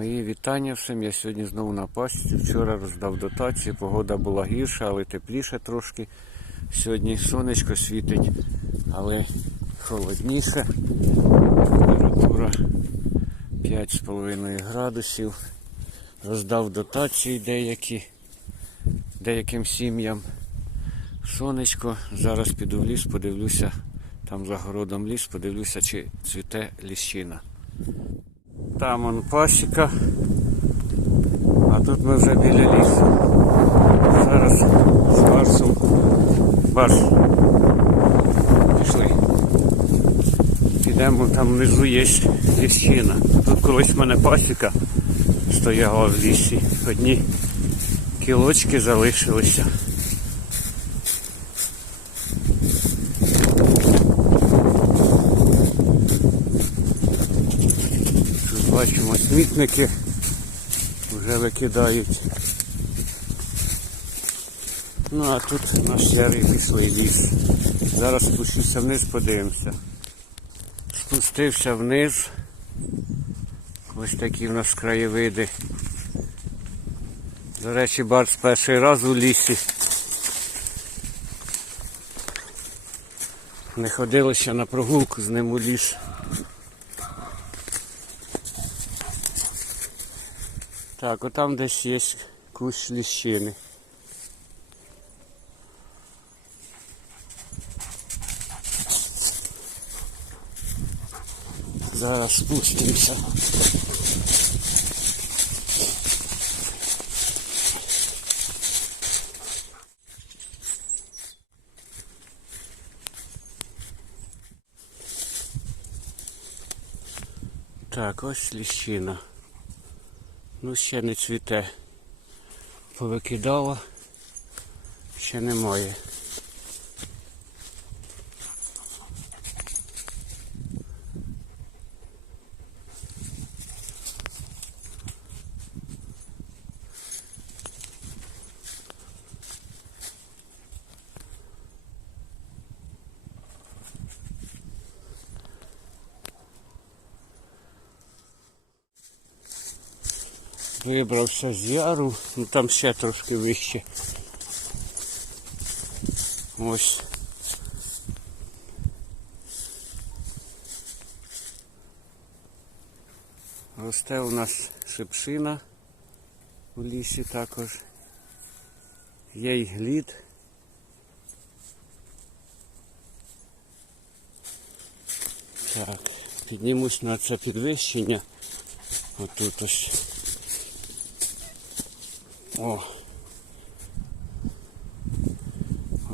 Мої вітання всім. Я сьогодні знову на пасіці. Вчора роздав дотації, погода була гірша, але тепліше трошки. Сьогодні сонечко світить, але холодніше. Температура 5,5 градусів. Роздав дотації деякі, деяким сім'ям. Сонечко. Зараз піду в ліс, подивлюся, там за городом ліс, подивлюся, чи цвіте ліщина. Там он пасіка, а тут ми вже біля лісу. Зараз з Барсом. Барс. Пішли. Підемо там внизу є ліщина. Тут колись в мене пасіка стояла в лісі. Одні кілочки залишилися. Тут бачимо смітники вже викидають. Ну а тут наш ярий пішли ліс. Зараз спущуся вниз, подивимося. Спустився вниз. Ось такі в нас краєвиди. До речі, Барс перший раз у лісі. Не ходили ще на прогулку з ним у ліс. Так, отам десь є кущ ліщини. Зараз спустимося. Так, ось ліщина. Ну, ще не цвіте. Повикидала. Ще немає. Вибрався з яру, ну там ще трошки вище. Ось. Росте у нас шипшина у лісі також. Є й глід. Так, піднімусь на це підвищення. Отут ось. О.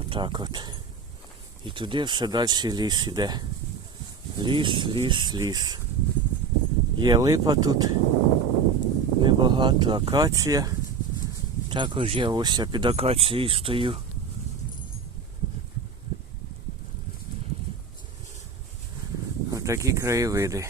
Отак от. І туди все далі ліс іде. Ліс, ліс, ліс. Є липа тут небагато, акація. Також є ось я під акацією стою. Отакі краєвиди.